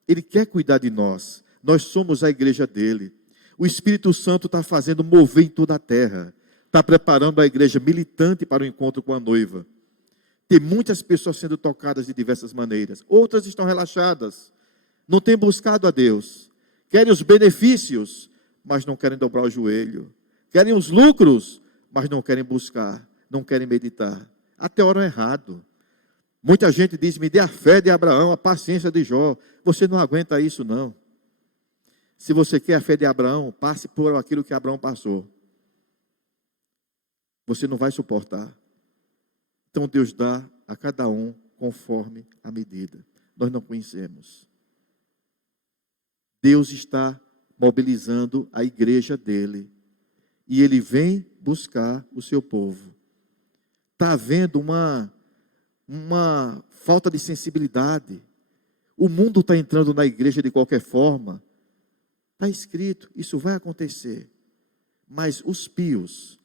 Ele quer cuidar de nós. Nós somos a igreja dEle. O Espírito Santo está fazendo mover em toda a terra. Está preparando a igreja militante para o encontro com a noiva. Tem muitas pessoas sendo tocadas de diversas maneiras. Outras estão relaxadas. Não têm buscado a Deus. Querem os benefícios, mas não querem dobrar o joelho. Querem os lucros, mas não querem buscar. Não querem meditar. Até oram errado. Muita gente diz, me dê a fé de Abraão, a paciência de Jó. Você não aguenta isso, não. Se você quer a fé de Abraão, passe por aquilo que Abraão passou. Você não vai suportar. Então Deus dá a cada um conforme a medida. Nós não conhecemos. Deus está mobilizando a igreja dele. E ele vem buscar o seu povo. Está havendo uma falta de sensibilidade. O mundo está entrando na igreja de qualquer forma. Está escrito, isso vai acontecer. Mas os pios,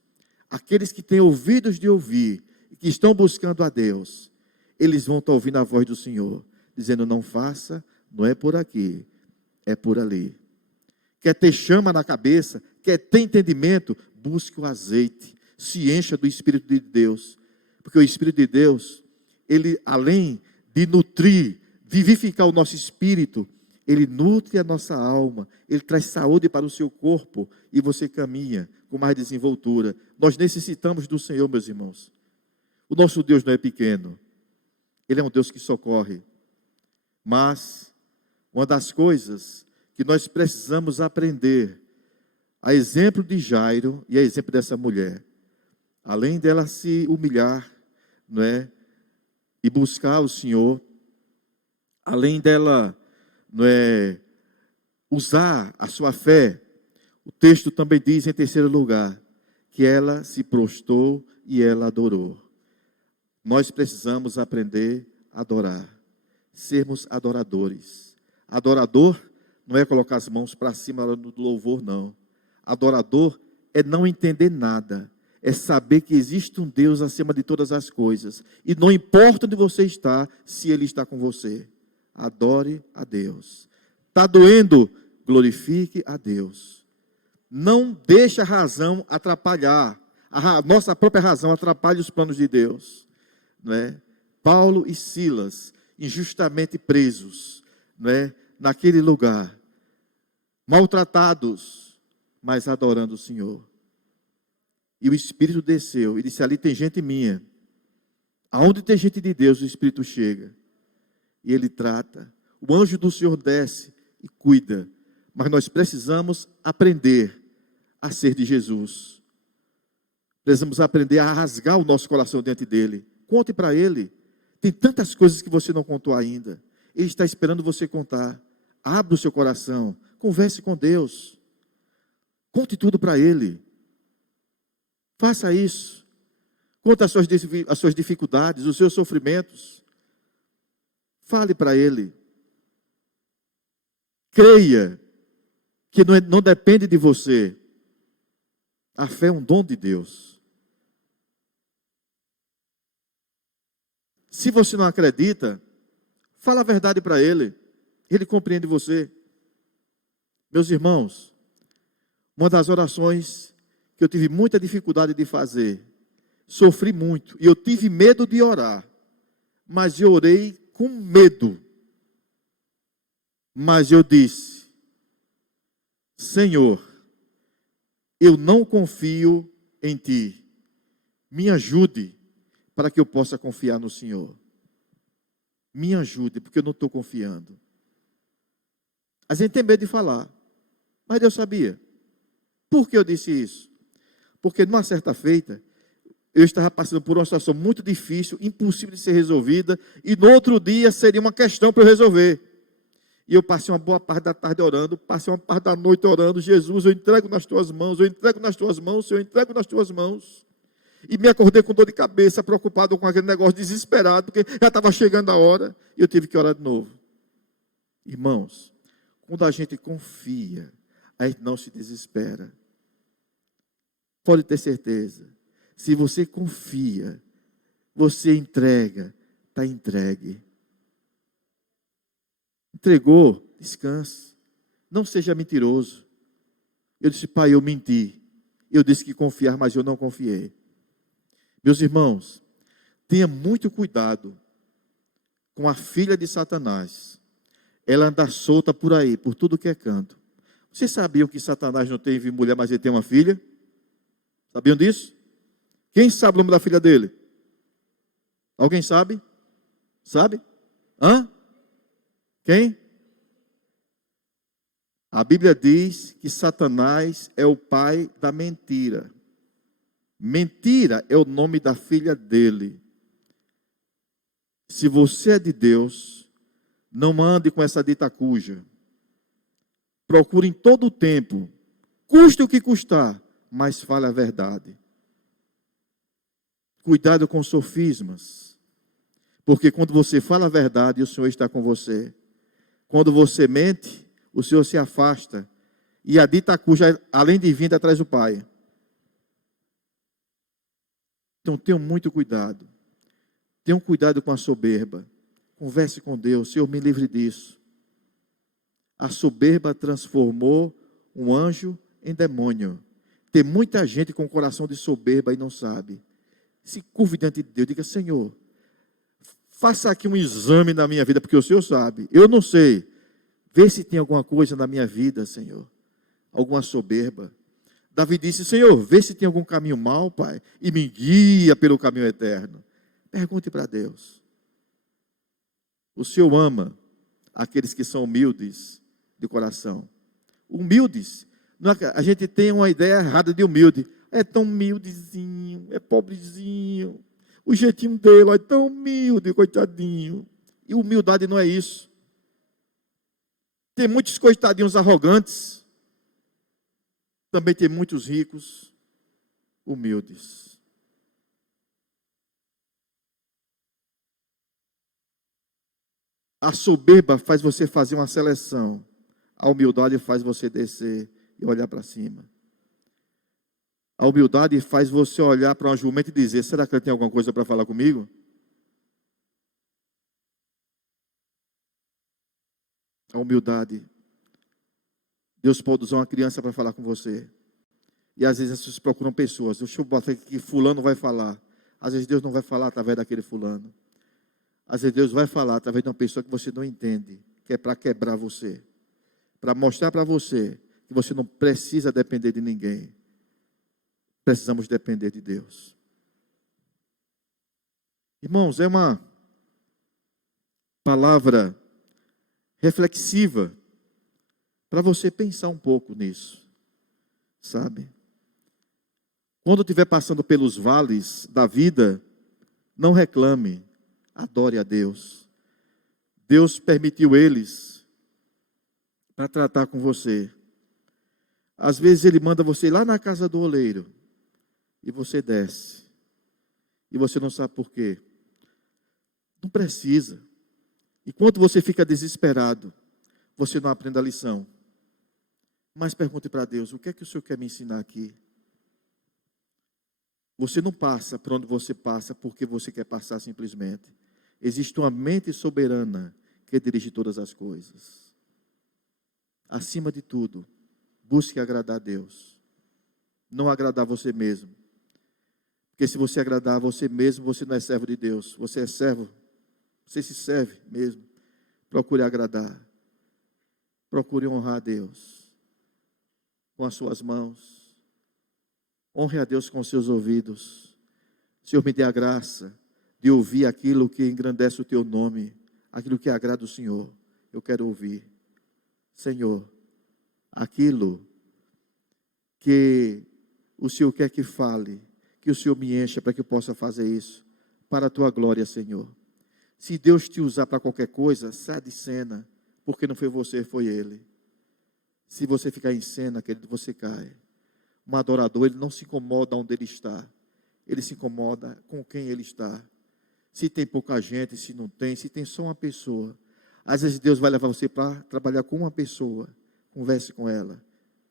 aqueles que têm ouvidos de ouvir, que estão buscando a Deus, eles vão estar ouvindo a voz do Senhor, dizendo, não faça, não é por aqui, é por ali. Quer ter chama na cabeça, quer ter entendimento, busque o azeite, se encha do Espírito de Deus, porque o Espírito de Deus, ele além de nutrir, vivificar o nosso espírito, ele nutre a nossa alma, ele traz saúde para o seu corpo, e você caminha com mais desenvoltura. Nós necessitamos do Senhor, meus irmãos. O nosso Deus não é pequeno, ele é um Deus que socorre, mas uma das coisas que nós precisamos aprender, a exemplo de Jairo e a exemplo dessa mulher, além dela se humilhar, não é, e buscar o Senhor, além dela, não é, usar a sua fé, o texto também diz em terceiro lugar, que ela se prostrou e ela adorou. Nós precisamos aprender a adorar, sermos adoradores. Adorador não é colocar as mãos para cima do louvor, não. Adorador é não entender nada, é saber que existe um Deus acima de todas as coisas, e não importa onde você está, se Ele está com você. Adore a Deus. Está doendo? Glorifique a Deus. Não deixe a razão atrapalhar. A nossa própria razão atrapalha os planos de Deus. Não é? Paulo e Silas, injustamente presos, não é? Naquele lugar, maltratados, mas adorando o Senhor. E o Espírito desceu e disse, ali tem gente minha. Aonde tem gente de Deus, o Espírito chega. E ele trata. O anjo do Senhor desce e cuida. Mas nós precisamos aprender a ser de Jesus. Precisamos aprender a rasgar o nosso coração diante dele. Conte para ele. Tem tantas coisas que você não contou ainda. Ele está esperando você contar. Abra o seu coração. Converse com Deus. Conte tudo para ele. Faça isso. Conte as suas dificuldades, os seus sofrimentos. Fale para ele. Creia que não depende de você. A fé é um dom de Deus. Se você não acredita, fala a verdade para ele. Ele compreende você. Meus irmãos, uma das orações que eu tive muita dificuldade de fazer, sofri muito, e eu tive medo de orar, mas eu orei com medo. Mas eu disse, Senhor, eu não confio em Ti, me ajude para que eu possa confiar no Senhor. Me ajude, porque eu não estou confiando. A gente tem medo de falar, mas Deus sabia. Por que eu disse isso? Porque numa certa feita, eu estava passando por uma situação muito difícil, impossível de ser resolvida, e no outro dia seria uma questão para eu resolver. E eu passei uma boa parte da tarde orando, passei uma parte da noite orando, Jesus, eu entrego nas Tuas mãos, eu entrego nas Tuas mãos, Senhor, eu entrego nas Tuas mãos. E me acordei com dor de cabeça, preocupado com aquele negócio, desesperado, porque já estava chegando a hora, e eu tive que orar de novo. Irmãos, quando a gente confia, a gente não se desespera. Pode ter certeza. Se você confia, você entrega, está entregue. Entregou, descanse. Não seja mentiroso. Eu disse, pai, eu menti. Eu disse que confiar, mas eu não confiei. Meus irmãos, tenha muito cuidado com a filha de Satanás. Ela anda solta por aí, por tudo que é canto. Vocês sabiam que Satanás não teve mulher, mas ele tem uma filha? Sabiam disso? Quem sabe o nome da filha dele? Alguém sabe? Sabe? Hã? Quem? A Bíblia diz que Satanás é o pai da mentira. Mentira é o nome da filha dele. Se você é de Deus, não ande com essa dita cuja. Procure em todo o tempo, custe o que custar, mas fale a verdade. Cuidado com sofismas, porque quando você fala a verdade, o Senhor está com você. Quando você mente, o Senhor se afasta, e a dita cuja, além de vir, atrás do Pai. Então, tenham muito cuidado. Tenham cuidado com a soberba. Converse com Deus. Senhor, me livre disso. A soberba transformou um anjo em demônio. Tem muita gente com coração de soberba e não sabe. Se curve diante de Deus. Diga, Senhor, faça aqui um exame na minha vida, porque o Senhor sabe. Eu não sei. Vê se tem alguma coisa na minha vida, Senhor. Alguma soberba. Davi disse, Senhor, vê se tem algum caminho mau, Pai, e me guia pelo caminho eterno. Pergunte para Deus. O Senhor ama aqueles que são humildes de coração. Humildes. A gente tem uma ideia errada de humilde. É tão humildezinho, é pobrezinho. O jeitinho dele é tão humilde, coitadinho. E humildade não é isso. Tem muitos coitadinhos arrogantes. Também tem muitos ricos humildes. A soberba faz você fazer uma seleção. A humildade faz você descer e olhar para cima. A humildade faz você olhar para uma jumenta e dizer, será que ele tem alguma coisa para falar comigo? A humildade. Deus pode usar uma criança para falar com você. E às vezes vocês procuram pessoas. Deixa eu botar aqui que fulano vai falar. Às vezes Deus não vai falar através daquele fulano. Às vezes Deus vai falar através de uma pessoa que você não entende. Que é para quebrar você. Para mostrar para você que você não precisa depender de ninguém. Precisamos depender de Deus. Irmãos, é uma palavra reflexiva para você pensar um pouco nisso, sabe? Quando estiver passando pelos vales da vida, não reclame, adore a Deus. Deus permitiu eles para tratar com você. Às vezes Ele manda você ir lá na casa do oleiro, e você desce, e você não sabe por quê. Não precisa. Enquanto você fica desesperado, você não aprende a lição. Mas pergunte para Deus, o que é que o Senhor quer me ensinar aqui? Você não passa por onde você passa porque você quer passar simplesmente. Existe uma mente soberana que dirige todas as coisas. Acima de tudo, busque agradar a Deus. Não agradar você mesmo. Porque se você agradar a você mesmo, você não é servo de Deus. Você é servo, você se serve mesmo. Procure agradar. Procure honrar a Deus com as suas mãos. Honre a Deus com os seus ouvidos. Senhor, me dê a graça de ouvir aquilo que engrandece o teu nome, aquilo que agrada o Senhor. Eu quero ouvir. Senhor, aquilo que o Senhor quer que fale, que o Senhor me encha para que eu possa fazer isso, para a tua glória, Senhor. Se Deus te usar para qualquer coisa, sai de cena, porque não foi você, foi Ele. Se você ficar em cena, querido, você cai. Um adorador, ele não se incomoda onde ele está. Ele se incomoda com quem ele está. Se tem pouca gente, se não tem, se tem só uma pessoa. Às vezes Deus vai levar você para trabalhar com uma pessoa. Converse com ela.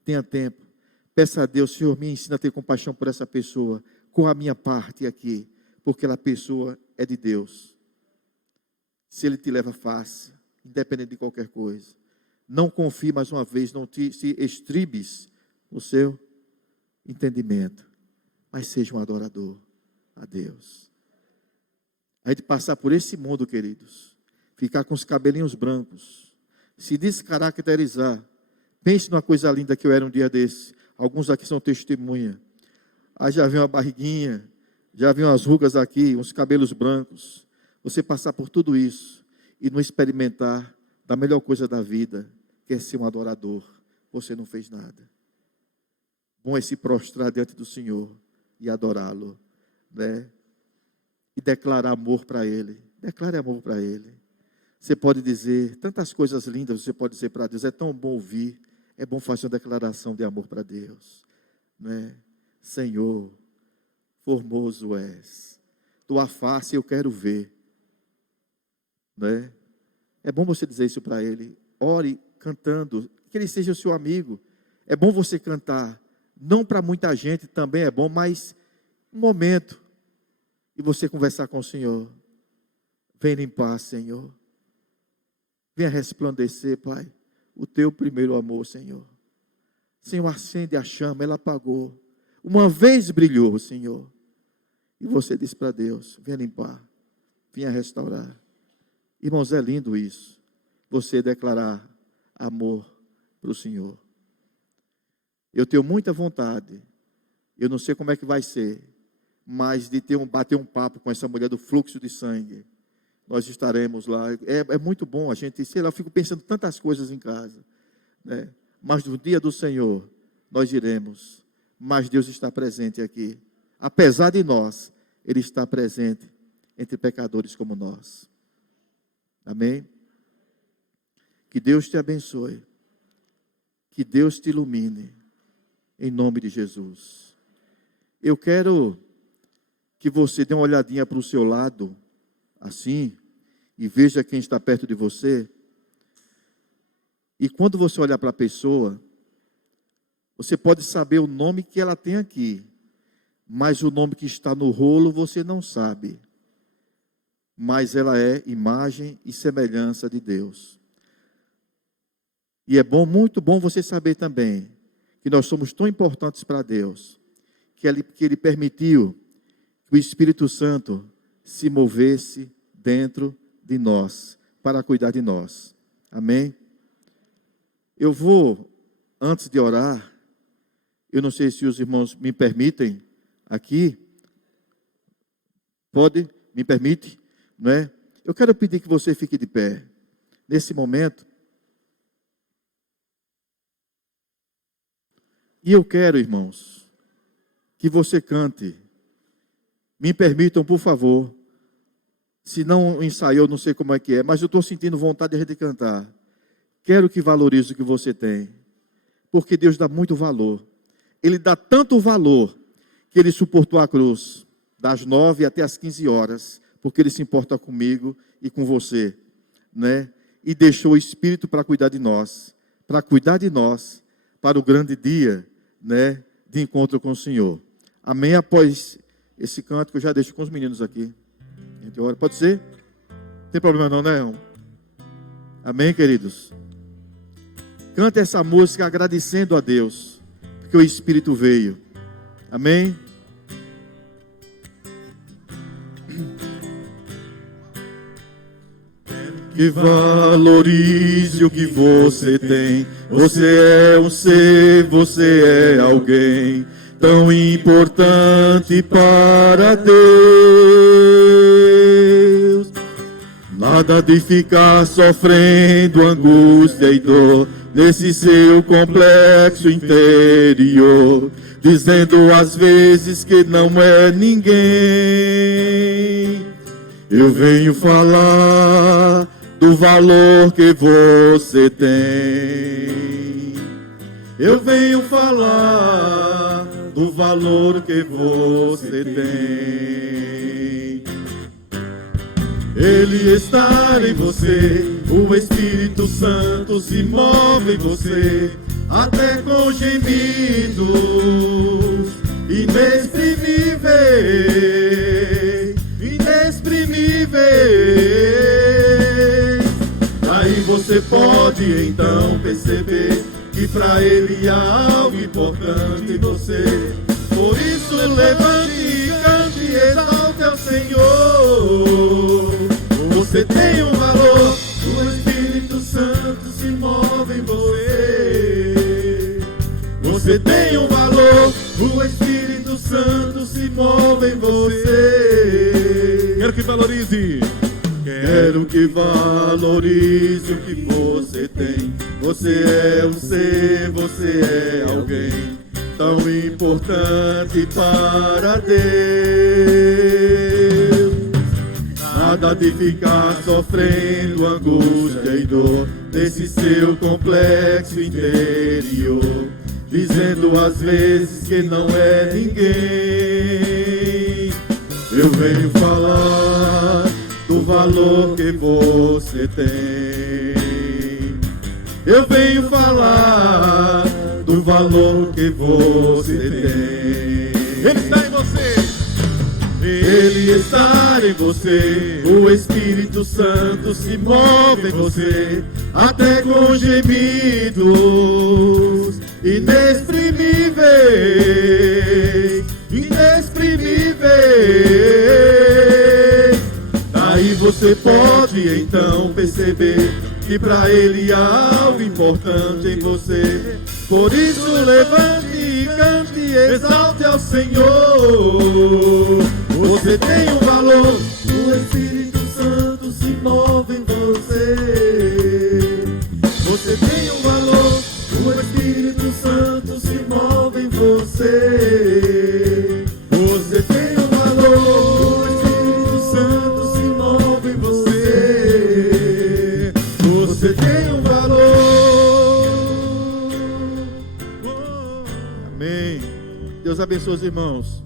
Tenha tempo. Peça a Deus, Senhor, me ensina a ter compaixão por essa pessoa. Com a minha parte aqui. Porque aquela pessoa é de Deus. Se Ele te leva fácil, independente de qualquer coisa. Não confie mais uma vez, não se estribes no seu entendimento, mas seja um adorador a Deus. A gente passar por esse mundo, queridos, ficar com os cabelinhos brancos, se descaracterizar. Pense numa coisa linda que eu era um dia desse. Alguns aqui são testemunha. Aí já vem uma barriguinha, já vem umas rugas aqui, uns cabelos brancos. você passar por tudo isso e não experimentar da melhor coisa da vida, que é ser um adorador. Você não fez nada. Bom é se prostrar diante do Senhor e adorá-lo, né? E declarar amor para Ele. Declare amor para Ele. Você pode dizer tantas coisas lindas, você pode dizer para Deus, é tão bom ouvir, é bom fazer uma declaração de amor para Deus, né? Senhor, formoso és, tua face eu quero ver, né? É bom você dizer isso para Ele. Ore cantando, que Ele seja o seu amigo. É bom você cantar, não para muita gente, também é bom, mas um momento, e você conversar com o Senhor. Vem limpar, Senhor. Venha resplandecer, Pai, o teu primeiro amor, Senhor. Senhor, acende a chama, ela apagou. Uma vez brilhou, Senhor. E você disse para Deus, venha limpar, venha restaurar. Irmãos, é lindo isso. Você declarar amor para o Senhor. Eu tenho muita vontade, eu não sei como é que vai ser, mas de bater um papo com essa mulher do fluxo de sangue. Nós estaremos lá, é muito bom a gente, sei lá, eu fico pensando tantas coisas em casa, né? Mas no dia do Senhor, nós iremos, mas Deus está presente aqui, apesar de nós, Ele está presente entre pecadores como nós, amém? Que Deus te abençoe, que Deus te ilumine, em nome de Jesus. Eu quero que você dê uma olhadinha para o seu lado, assim, e veja quem está perto de você. E quando você olhar para a pessoa, você pode saber o nome que ela tem aqui, mas o nome que está no rolo você não sabe. Mas ela é imagem e semelhança de Deus. E é bom, muito bom você saber também, que nós somos tão importantes para Deus, que Ele permitiu que o Espírito Santo se movesse dentro de nós, para cuidar de nós. Amém? Eu vou, antes de orar, eu não sei se os irmãos me permitem aqui, pode, me permite, não é? Eu quero pedir que você fique de pé, nesse momento. E eu quero, irmãos, que você cante. Me permitam, por favor. Se não ensaiou, não sei como é que é, mas eu estou sentindo vontade de a gente cantar. Quero que valorize o que você tem, porque Deus dá muito valor. Ele dá tanto valor que Ele suportou a cruz, das 9 até as 15 horas, porque Ele se importa comigo e com você, né? E deixou o Espírito para cuidar de nós, para o grande dia, né, de encontro com o Senhor. Amém? Após esse canto que eu já deixo com os meninos aqui. A gente ora. Pode ser? Não tem problema não, né? Amém, queridos? Canta essa música agradecendo a Deus, porque o Espírito veio. Amém? Que valorize o que você tem. Você é um ser, você é alguém tão importante para Deus. Nada de ficar sofrendo angústia e dor nesse seu complexo interior, dizendo às vezes que não é ninguém. Eu venho falar do valor que você tem. Eu venho falar do valor que você tem. Ele está em você, o Espírito Santo se move em você, até com gemidos inexprimíveis, inexprimíveis. Aí você pode então perceber que para Ele há algo importante em você. Por isso levante e cante e exalte ao Senhor. Você tem um valor, o Espírito Santo se move em você. Você tem um valor, o Espírito Santo se move em você. Quero que valorize. Quero que valorize o que você tem. Você é um ser, você é alguém tão importante para Deus. Nada de ficar sofrendo angústia e dor nesse seu complexo interior, dizendo às vezes que não é ninguém. Eu venho falar do valor que você tem. Eu venho falar do valor que você tem. Ele está em você. Ele está em você. O Espírito Santo se move em você, até com gemidos inexprimíveis, inexprimíveis. Aí você pode então perceber que para Ele há algo importante em você. Por isso levante e cante e exalte ao Senhor. Você tem um valor, o Espírito Santo se move em você. Você tem um valor, o Espírito Santo se move em você. Você tem um valor, o Espírito Santo se move em você. Você tem um valor. Amém. Deus abençoe os irmãos.